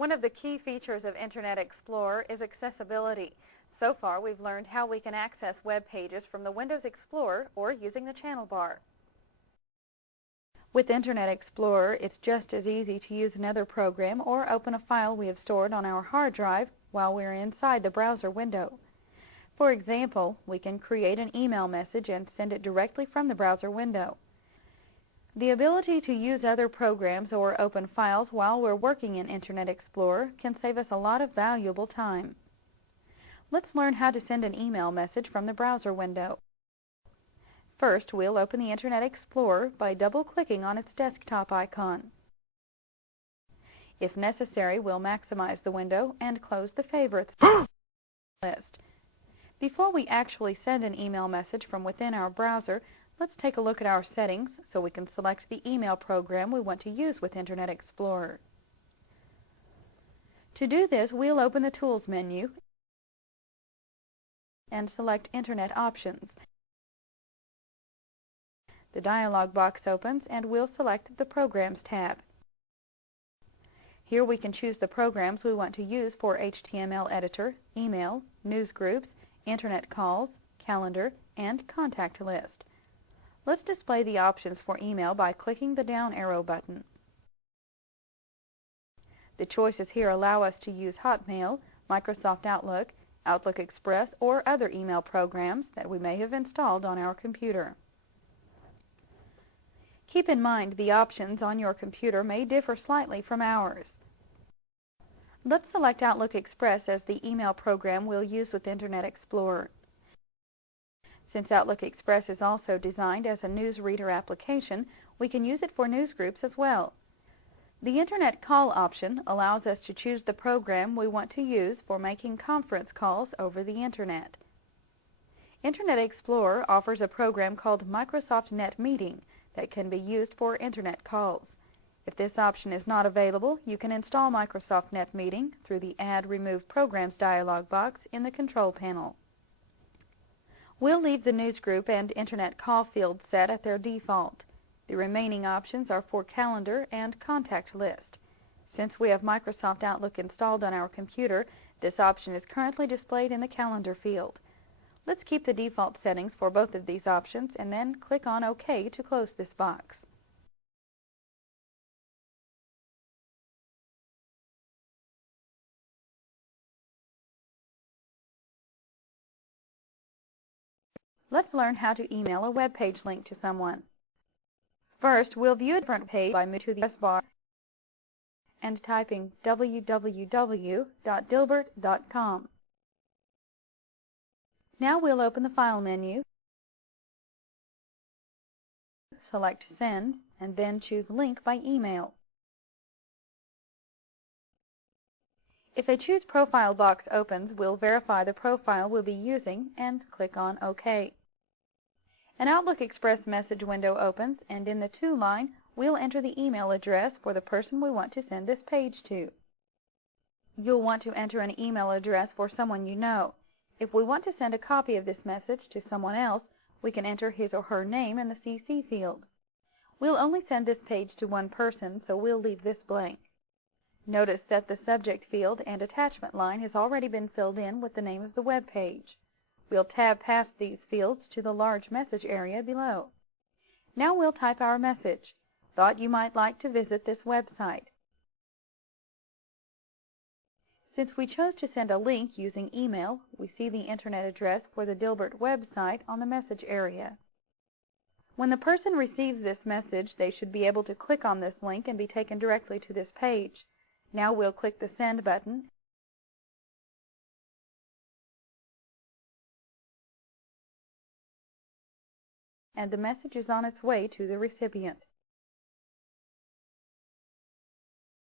One of the key features of Internet Explorer is accessibility. So far, we've learned how we can access web pages from the Windows Explorer or using the channel bar. With Internet Explorer, it's just as easy to use another program or open a file we have stored on our hard drive while we're inside the browser window. For example, we can create an email message and send it directly from the browser window. The ability to use other programs or open files while we're working in Internet Explorer can save us a lot of valuable time. Let's learn how to send an email message from the browser window. First, we'll open the Internet Explorer by double-clicking on its desktop icon. If necessary, we'll maximize the window and close the favorites list. Before we actually send an email message from within our browser, let's take a look at our settings so we can select the email program we want to use with Internet Explorer. To do this, we'll open the Tools menu and select Internet Options. The dialog box opens and we'll select the Programs tab. Here we can choose the programs we want to use for HTML editor, email, newsgroups, internet calls, calendar, and contact list. Let's display the options for email by clicking the down arrow button. The choices here allow us to use Hotmail, Microsoft Outlook, Outlook Express, or other email programs that we may have installed on our computer. Keep in mind the options on your computer may differ slightly from ours. Let's select Outlook Express as the email program we'll use with Internet Explorer. Since Outlook Express is also designed as a newsreader application, we can use it for newsgroups as well. The Internet Call option allows us to choose the program we want to use for making conference calls over the Internet. Internet Explorer offers a program called Microsoft Net Meeting that can be used for Internet calls. If this option is not available, you can install Microsoft Net Meeting through the Add Remove Programs dialog box in the Control panel. We'll leave the newsgroup and Internet call fields set at their default. The remaining options are for calendar and contact list. Since we have Microsoft Outlook installed on our computer, this option is currently displayed in the calendar field. Let's keep the default settings for both of these options and then click on OK to close this box. Let's learn how to email a web page link to someone. First, we'll view a different page by moving to the address bar and typing www.dilbert.com. Now we'll open the File menu, select Send, and then choose Link by Email. If a Choose Profile box opens, we'll verify the profile we'll be using and click on OK. An Outlook Express message window opens, and in the To line, we'll enter the email address for the person we want to send this page to. You'll want to enter an email address for someone you know. If we want to send a copy of this message to someone else, we can enter his or her name in the CC field. We'll only send this page to one person, so we'll leave this blank. Notice that the subject field and attachment line has already been filled in with the name of the web page. We'll tab past these fields to the large message area below. Now we'll type our message. Thought you might like to visit this website. Since we chose to send a link using email, we see the internet address for the Dilbert website on the message area. When the person receives this message, they should be able to click on this link and be taken directly to this page. Now we'll click the Send button, and the message is on its way to the recipient.